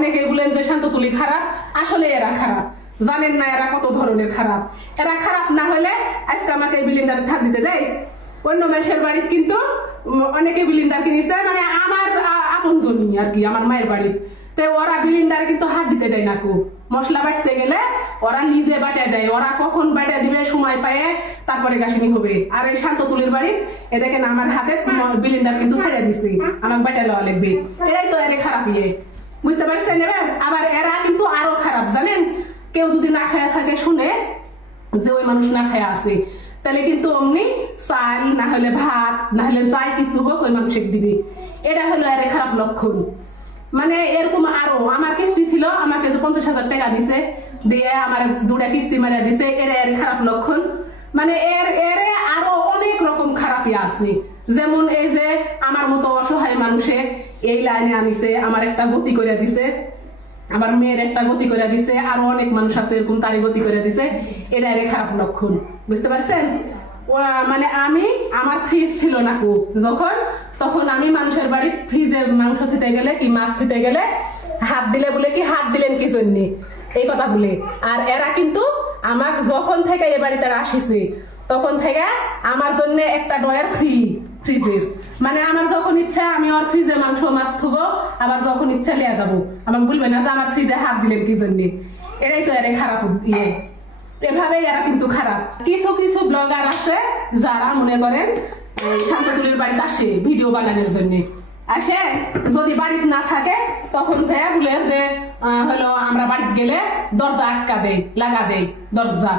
অনেকে বলেন যে শান্ততুলি খারাপ, আসলে এরা খারাপ, জানেন না এরা কত ধরনের খারাপ। এরা খারাপ না হলে আজকে আমাকে এই বিলিন্ডার ধার দিতে দেয়। অন্য মেশের বাড়ির কিন্তু অনেকে বিলিন্ডার কিনেছে, মানে আমার আপন জমি আর কি, আমার মায়ের বাড়ির। তো ওরা বিলিন্ডারে কিন্তু হাত দিতে দেয় না। কু মশলা বাটতে গেলে ওরা নিজে বাটে দেয়, ওরা কখন বাটে দিবে সময় পায় তারপরে গাছিনি হবে। আর এই শান্ততুলির বাড়ি এ দেখেন আমার হাতে বিলিন্ডার কিন্তু ছেড়ে দিছি, আমার বাটে লওয়া লাগবে। এরাই তো এর খারাপ ইয়ে, বুঝতে পারছেন? এবার আবার এরা কিন্তু আরো খারাপ, জানেন? কেউ যদি না খায়া থাকে শুনে যে ওই মানুষ না খায়া আছে, তাহলে কিন্তু অমনি চাল না হলে ভাত না হলে যাই কিছু হোক ওই মানুষকে দিবে। এটা হলো এর খারাপ লক্ষণ। মানে এরকম আরো আমার কিস্তি ছিল, আমাকে যে 50,000 টাকা দিছে, দিয়ে আমার 2টা কিস্তি মারিয়া দিছে, এর খারাপ লক্ষণ। মানে এর আরো অনেক রকম খারাপই আছে। যেমন এই যে আমার মতো অসহায় মানুষে এই লাইনে আনিছে, আমার একটা গতি করে দিছে, আমার মেয়ের একটা গতি করে দিছে, আরো অনেক মানুষ আছে এরকম তারই গতি করে দিছে। এটা এর খারাপ লক্ষণ, বুঝতে পারছেন? মানে আমি আমার ফ্রিজ ছিল না কো যখন, তখন আমি মানুষের বাড়ির ফ্রিজে মাংস খেতে গেলে কি মাছ খেতে গেলে হাত দিলে বলে কি হাত দিলেন কি জন্য এই কথা বলে। আর এরা কিন্তু আমার যখন থেকে এ বাড়িতে আসিছে তখন থেকে আমার জন্য একটা ডয়ার ফ্রি ফ্রিজের, মানে আমার যখন ইচ্ছা আমি ওর ফ্রিজে মাংস মাছ থুবো, আবার যখন ইচ্ছা লিয়া যাবো। আমার বলবে না যে আমার ফ্রিজে হাত দিলেন কি জন্য। এটাই তো এর খারাপ ইয়ে, এভাবেই এরা কিন্তু খারাপ। কিছু কিছু ব্লগার আছে যারা মনে করেন শান্ততুলির বাড়িতে আসে ভিডিও বানানোর জন্য, আসে যদি বাড়িতে না থাকে তখন যে বলে যে হলো আমরা বাড়িতে গেলে দরজা আটকা দেয়, লাগা দেয় দরজা।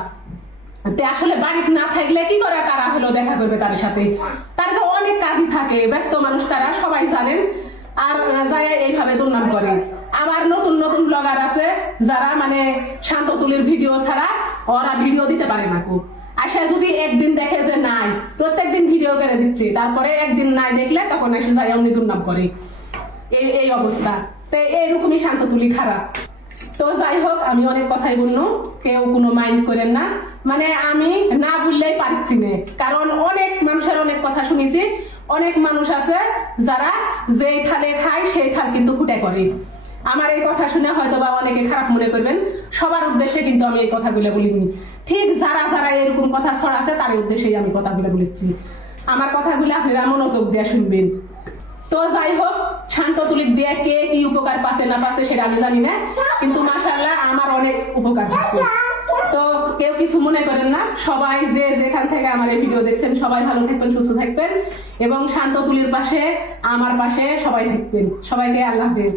আসলে বাড়িতে না থাকলে কি করে তারা হলো দেখা করবে তার সাথে? তার তো অনেক কাজই থাকে, ব্যস্ত মানুষ তারা, সবাই জানেন। আর যাই এইভাবে দুর্নাম করে। আবার নতুন নতুন ব্লগার আছে যারা মানে শান্ততুলির ভিডিও ছাড়া ওরা ভিডিও দিতে পারে না। খুব আসে যদি একদিন দেখে যে নাই, প্রত্যেকদিন ভিডিও করে দিচ্ছে, তারপরে একদিন নাই দেখলে তখন এসে যায় অমনি দুর্নাম করে। এই অবস্থা। তো এইরকমই শান্ততুলি খারাপ। তো যাই হোক, আমি অনেক কথাই বললাম, কেউ কোনো মাইন্ড করেন না। মানে আমি না বললেই পারছি না, কারণ অনেক মানুষের অনেক কথা শুনেছি। অনেক মানুষ আছে যারা যেই থালে খায় সেই থাল কিন্তু ফুটে করে। আমার এই কথা শুনে হয়তো বা অনেকে খারাপ মনে করবেন, সবার উদ্দেশ্যে কিন্তু আমি এই কথাগুলো বলিনি। ঠিক যারা যারা এরকম কথা ছড়াছে তার উদ্দেশ্যেই আমি কথাগুলো বলেছি। আমার কথাগুলো আপনারা মনোযোগ দিয়ে শুনবেন। তো যাই হোক, শান্ততুলির দিয়ে কে কি উপকার পাচ্ছে না পাচ্ছে সেটা আমি জানি না, কিন্তু মাশাআল্লাহ আমার অনেক উপকার হচ্ছে। তো কেউ কিছু মনে করেন না, সবাই যে যেখান থেকে আমার এই ভিডিও দেখছেন সবাই ভালো থাকবেন, সুস্থ থাকবেন এবং শান্ততুলির পাশে আমার পাশে সবাই থাকবেন। সবাইকে আল্লাহ হাফেজ।